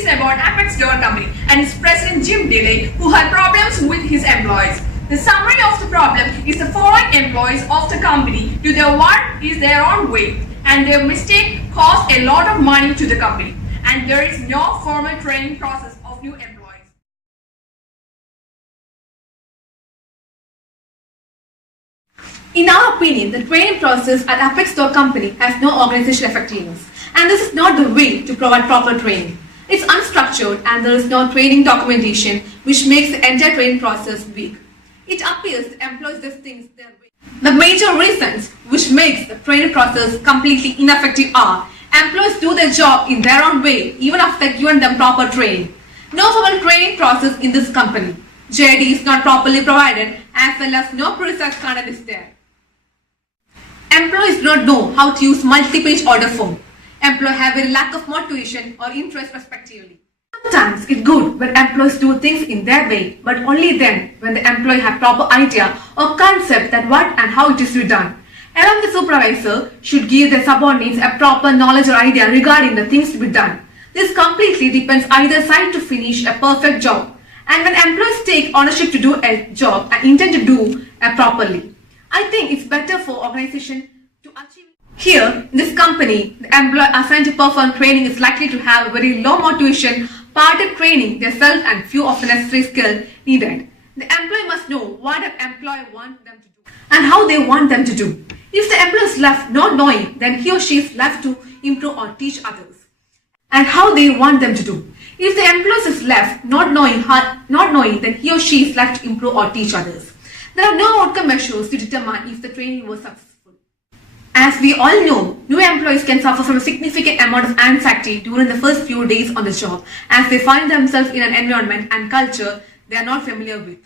is about Apex Door Company and its president Jaimy, who had problems with his employees. The summary of the problem is the following: employees of the company do their work is their own way, and their mistake costs a lot of money to the company, and there is no formal training process of new employees. In our opinion, the training process at Apex Door Company has no organizational effectiveness, and this is not the way to provide proper training. It's unstructured and there is no training documentation, which makes the entire training process weak. It appears the employees do things their way. The major reasons which makes the training process completely ineffective are: employees do their job in their own way even after giving them proper training. No formal training process in this company. JD is not properly provided, as well as no precise content is there. Employees do not know how to use multi-page order form. Employees have a lack of motivation or interest respectively. Sometimes it's good when employees do things in their way, but only then when the employee has proper idea or concept that what and how it is to be done. Along the supervisor should give their subordinates a proper knowledge or idea regarding the things to be done. This completely depends either side to finish a perfect job. And when employees take ownership to do a job and intend to do it properly, I think it's better for organization to achieve. Here, in this company, the employee assigned to perform training is likely to have a very low motivation, part-time training themselves and few of the necessary skills needed. The employee must know what an employer wants them to do and how they want them to do. If the employee is left not knowing, then he or she is left to improve or teach others and how they want them to do. If the employee is left not knowing, then he or she is left to improve or teach others. There are no outcome measures to determine if the training was successful. As we all know, new employees can suffer from a significant amount of anxiety during the first few days on the job, as they find themselves in an environment and culture they are not familiar with.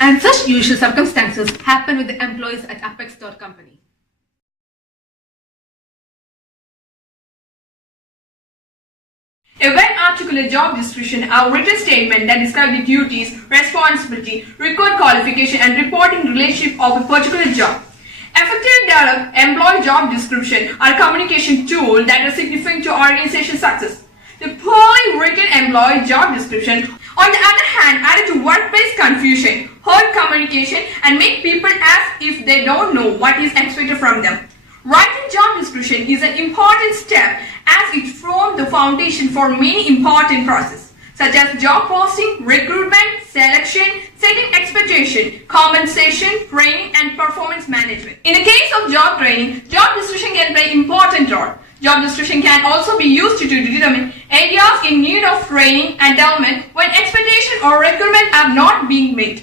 And such usual circumstances happen with the employees at Apex Door Company. A well-articulated job description or written statement that describes the duties, responsibility, required qualification and reporting relationship of a particular job. Effectively developed employee job description are a communication tool that is significant to organization success. The poorly written employee job description, on the other hand, added to workplace confusion, hurt communication and make people as if they don't know what is expected from them. Writing job description is an important step as it forms the foundation for many important processes such as job posting, recruitment, selection, setting expectation, compensation, training and performance management. In the case of job training, job description can play an important role. Job description can also be used to determine areas in need of training and development when expectation or requirement are not being met.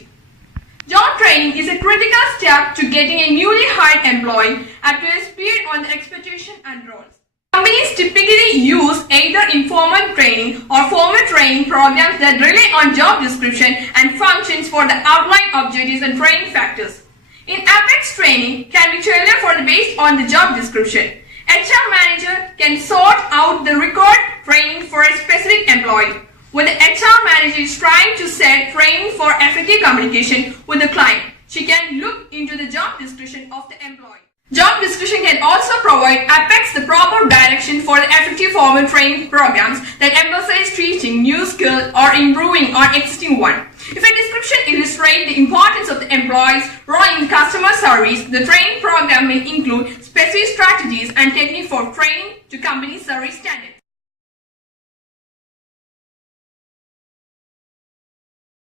Job training is a critical step to getting a newly hired employee up to a speed on the expectation and roles. Companies typically use either informal training or formal training programs that rely on job description and functions for the outline objectives and training factors. In Apex, training can be tailored based on the job description. HR manager can sort out the required training for a specific employee. When the HR manager is trying to set training for effective communication with the client, she can look into the job description of the employee. Job description can also provide Apex the proper direction for the effective formal training programs that emphasize teaching new skills or improving on existing one. If a description illustrates the importance of the employee's role in customer service, the training program may include specific strategies and techniques for training to company service standards.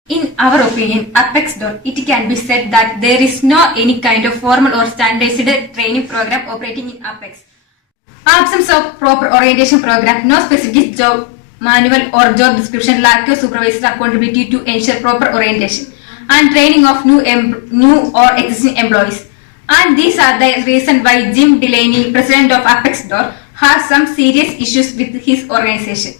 In our opinion, Apex Door, it can be said that there is no any kind of formal or standardized training program operating in Apex. Absence of proper orientation program, no specific job manual or job description, lack of supervisor's accountability to ensure proper orientation, and training of new or existing employees. And these are the reasons why Jim Delaney, president of Apex Door, has some serious issues with his organization.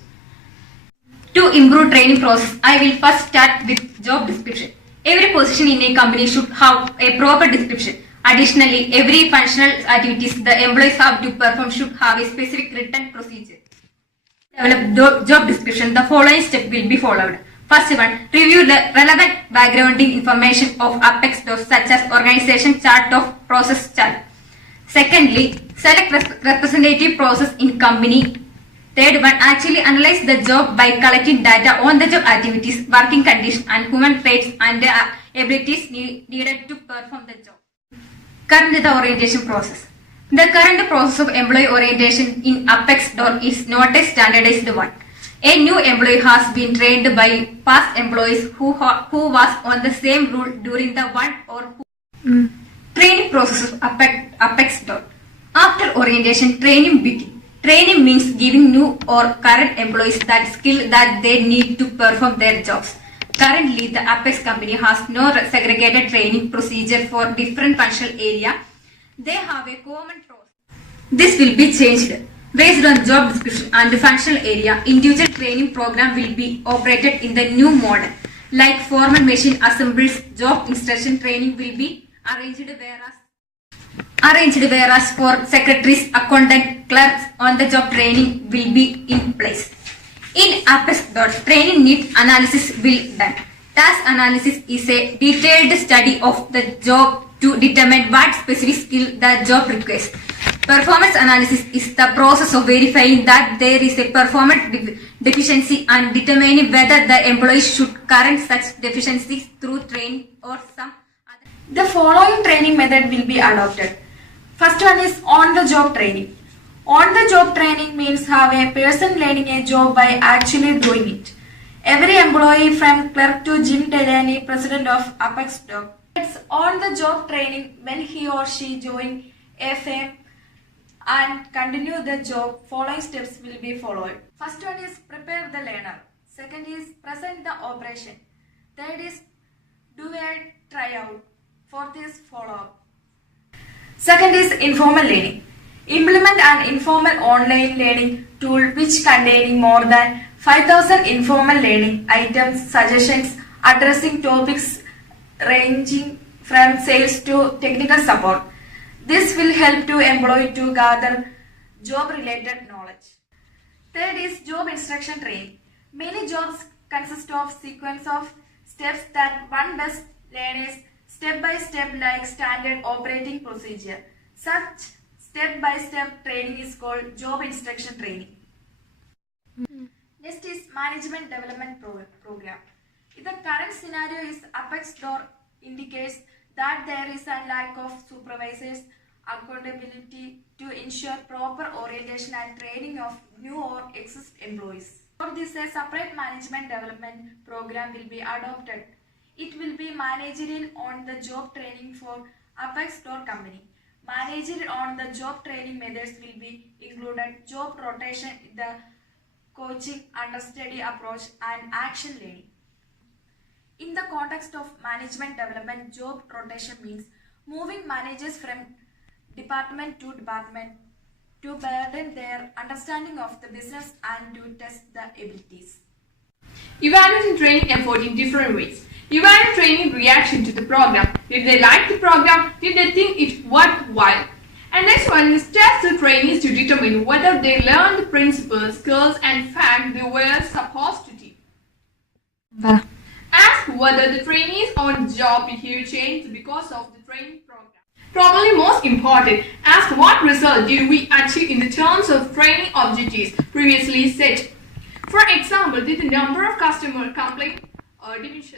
To improve training process, I will first start with job description. Every position in a company should have a proper description. Additionally, every functional activities the employees have to perform should have a specific written procedure. To develop job description, the following step will be followed. First one, review the relevant backgrounding information of Apex Doors such as organization chart of process chart. Secondly, select representative process in company Third one, actually analyze the job by collecting data on the job activities, working conditions and human traits and the abilities needed to perform the job. Current the orientation process. The current process of employee orientation in Apex is not a standardized one. A new employee has been trained by past employees who was on the same rule during the one or who training process of Apex. After orientation, training begins. Training means giving new or current employees that skill that they need to perform their jobs. Currently, the Apex company has no segregated training procedure for different functional area. They have a common process. This will be changed. Based on job description and the functional area, individual training program will be operated in the new model. Like foreman machine assembles, job instruction training will be arranged whereas for secretaries, accountant, clerks on the job training will be in place. In Apex, training need analysis will be done. Task analysis is a detailed study of the job to determine what specific skill the job requires. Performance analysis is the process of verifying that there is a performance deficiency and determining whether the employee should correct such deficiencies through training or some other. The following training method will be adopted. First one is on-the-job training. On-the-job training means have a person learning a job by actually doing it. Every employee from clerk to Jim Delaney, president of Apex Dog, gets on-the-job training when he or she join a firm and continue the job. Following steps will be followed. First one is prepare the learner. Second is present the operation. Third is do a tryout. Fourth is follow up. Second is informal learning. Implement an informal online learning tool which containing more than 5,000 informal learning items, suggestions addressing topics ranging from sales to technical support. This will help to employee to gather job-related knowledge. Third is job instruction training. Many jobs consist of sequence of steps that one must learn is step by step like standard operating procedure. Such step-by-step training is called job instruction training. Next is management development program. The current scenario is Apex door indicates that there is a lack of supervisors accountability to ensure proper orientation and training of new or existing employees. For this, a separate management development program will be adopted. It will be managed on the job training for Apex door company. Managed on the job training methods will be included job rotation, the coaching, understudy approach and action learning. In the context of management development, job rotation means moving managers from department to department to broaden their understanding of the business and to test the abilities. Evaluating training effort in different ways. Evaluate training reaction to the program. Did they like the program? Did they think it worthwhile? And next one is test the trainees to determine whether they learned the principles, skills and facts they were supposed to teach. Ask whether the trainees on job behavior changed because of the training program. Probably most important, ask what result did we achieve in the terms of training objectives previously set. For example, did the number of customer complaints diminish?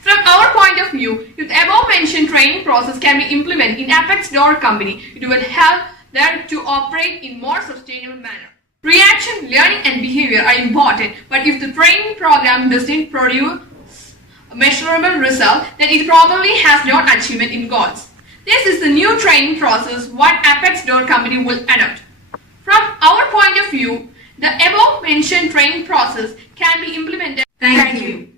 From our point of view, if the above mentioned training process can be implemented in Apex Door Company, it will help them to operate in more sustainable manner. Reaction, learning and behavior are important, but if the training program doesn't produce a measurable result, then it probably has not achievement in goals. This is the new training process what Apex Door Company will adopt. From our point of view, the above mentioned training process can be implemented. Thank you.